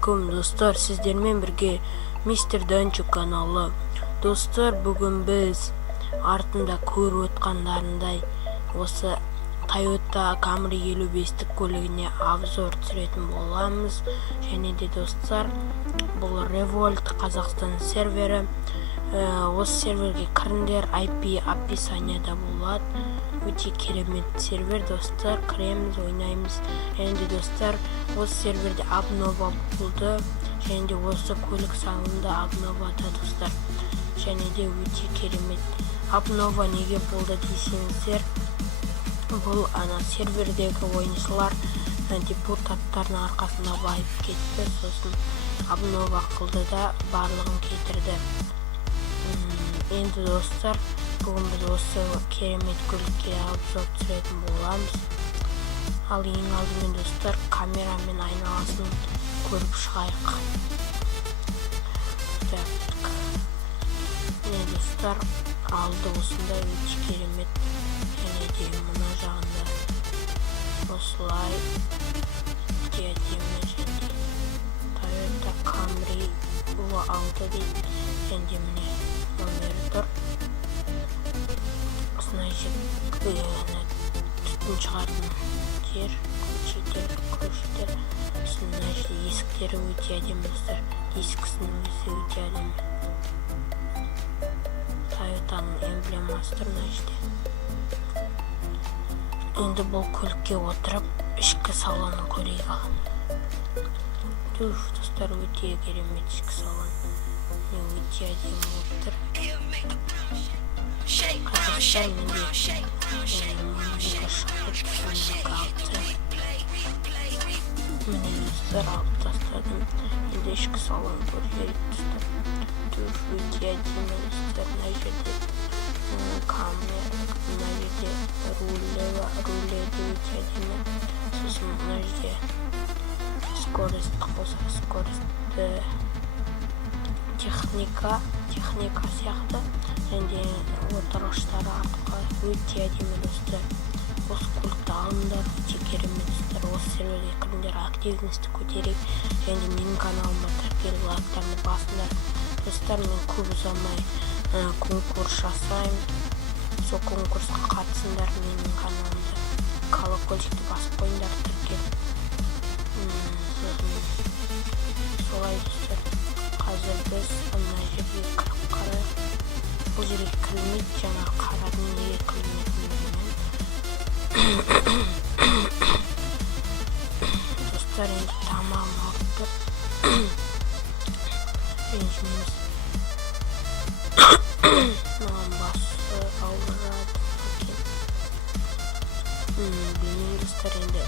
Ассалаумағалейкум достар, сіздермен бірге Мистер Данчо каналы. Достар, бүгін біз артында көріп отқандарындай осы Toyota Camry 55 көлігіне обзор түсіретін боламыз. Және де достар, бұл Revolt Қазақстан сервері. Осы серверге кіріңдер, IP описанияда болады. Өте керемет сервер достар, кіреміз, ойнаймыз. Және де достар, осы серверде обнова болды. Және де осы көлік салонында обновада достар. Және де өте керемет. Обнова неге болды десеңіздер, бұл сервердегі ойыншылар депутаттардың арқасында байып кетті, сосын обнова қылды да барлығын кетірді. Енді достар, бүгін біз осы керемет көлікке обзор түсіретін боламыз. Ал ең алдымен достар, камерамен айналасын көріп шығайық. Міне достар, алды осындай өте керемет. Және де мына жағында осылай әдемі және Toyota Camry алды дейді. Және де міне номері тұр. Осындай түтін шығатын жер, көшеттер. Мына жерде есіктері өте әдемі достар. Дискісінің өзі өте әдемі. Toyotаның эмблемасы тұр мына жерде. Енді бұл көлікке отырып, ішкі салонын көрейік алған. Достар, өте керемет ішкі салон. Өте әдемі болып тұр. Қазақстан менде міне достар, алып тастадым. Енді ішкі салон көрейік достар. Өте әдемі достар. Мына жерде камера, мына жерде рулері өте әдемі. Сосын мына жерде скорость қоса, скоростьті техника сияқты. Және отырғыштары артқа өте әдемі достар. Осы көлікті алыңдар, өте керемет достар. Осы серверге кіріңдер, активностьті көтерейік. Және менің каналыма тіркеліп лайктарды басыңдар. Достар, мен көп ұзамай конкурс жасаймын. Сол конкурсқа қатысыңдар менің каналымда. Колокольчикті басып қойыңдар, тіркеліп. Солай достар. Қазір біз мына жерге кіріп қарайық. Бұл жерге кірмейді, жаңа қарадың неге кірмейтінін білмеймін. Достар, енді тамағын алып тұр. Ренжімейміз. Маған басы ауырады екен. Білмеймін достар, енді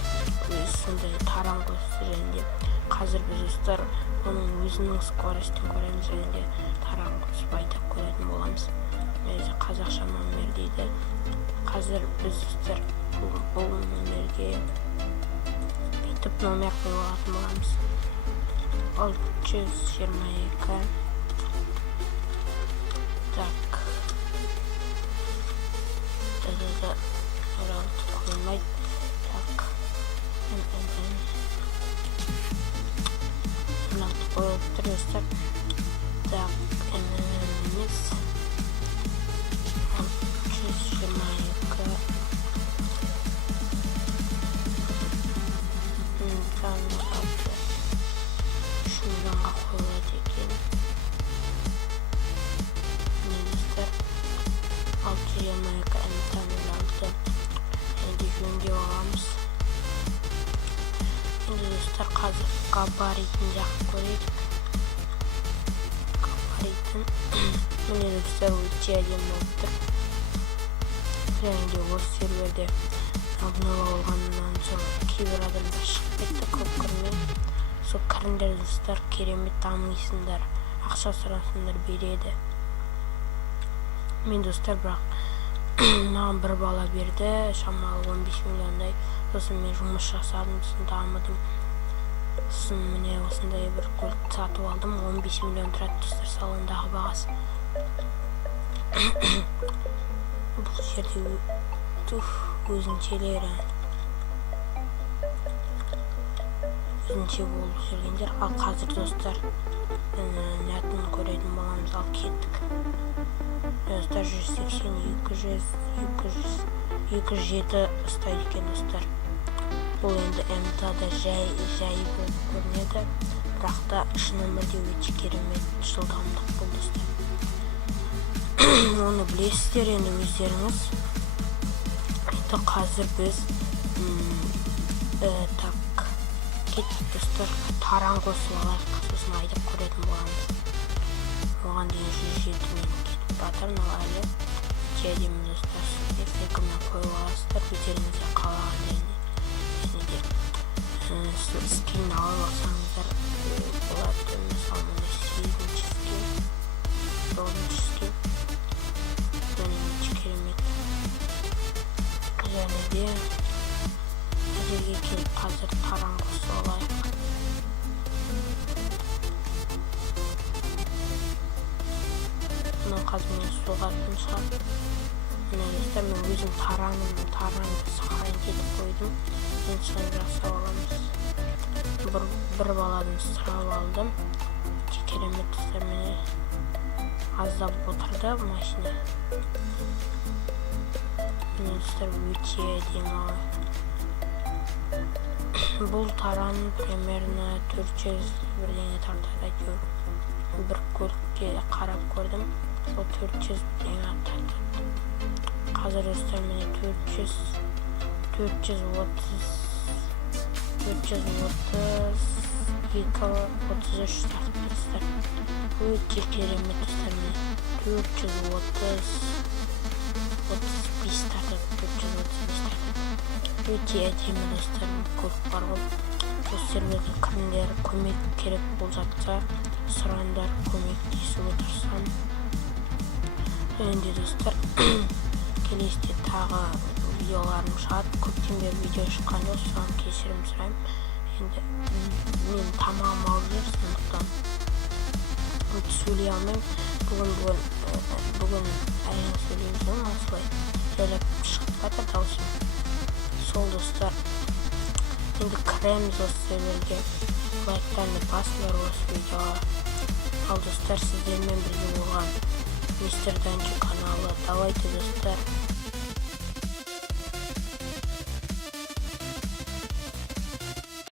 сондай таран қойсы. Және қазір біз достар оның өзінің скоростьін көреміз. Және таран қойсы байтақ көретін боламыз. Қазақша номер дейді. Қазір біз достар бұл номерге бүйтіп номер қойылатын боламыз. 622. Так. Оралты қоймайды. Так. Оралты қойылып тұр достар. Так. Еміз. 622. Шыңданға қойылады екен. Достар, 622 әнтамелалды. Енді жөндеу аламыз. Енді достар, қазір габаритін жақып көрейік. Габаритін. Міне достар, өте әдемі болып тұр. Және де осы серверде обнова болғаннан соң кейбір адамдар шығып кетті, көп кірмей. Сол кіріңдер достар, керемет дамисыңдар, ақша сұрасыңдар береді. Мен достар, бірақ маған бір бала берді, шамалы 15 миллиондай. Сосын мен жұмыс жасадым, сосын дамыдым. Сосын міне осындай бір көлікті сатып алдым. 15 миллион тұрады достар, салондағы бағасы. Бұл жерде өзіншелері бізінше болып жүргендер. Ал қазір достар нәтін көретін боламыз. Ал кеттік. Достар 180, 207 ұстайды екен достар. Бұл енді МТАда жай болып көрінеді. Бірақ та шын өмірде өте керемет жылдамдық бұл достар. Оны білесіздер енді өздеріңіз. Қазір біз кеттік достар. Таран қосып алайық, сосын айдап көретін боламыз. Оған дейін 107-мен кетіп батыр. Мынау әлі әдемі достар. Екімен қойып аласыздар. Өздеріңізге қалаған скин алып алсаңыздар болады. Мысалы мына 8-ші скин, 9-ші скин. Өте керемет. Және де әзірге келіп қазір таран қосып алайық. Мұны қазір мен соғатын шығар. Мына достар, мен өзім таранды сақайын кетіп қойдым. Мен шығып жасап аламыз. Бір баладан сұрап алдым. Керемет достар, мені аздап отырды машина. Міне достар, өте әдемі. Бұл таран примерно 400 бірдеңе тартады әйтеуір. Бір көлікке қарап көрдім. Сол 400 бірдеңе тартады. Қазір достар, міне 432, 33 тартып достар. Өте керемет достар, міне 435 тартады. Өте әдемі достар, көлік бар ғой. Осы серверге кіріңдер, көмек керек бол жатса сұраңдар, көмектесіп отырсам. Енді достар, келесіде тағы видеоларым шығады. Көптен бері видео шыққан жоқ, соған кешірім сұраймын. Енді мен тамағым алып жүр, сондықтан сөйлей алмаймын. Бүгін әрең сөйлейміз, осылай жайлап шығып жатыр даусым. Сол достар, енді кіреміз осы серверге. Лайктарны басыңдар осы видеоға. Ал достар, сіздермен бірге болған Мистер Данчо каналы. Давайте достар.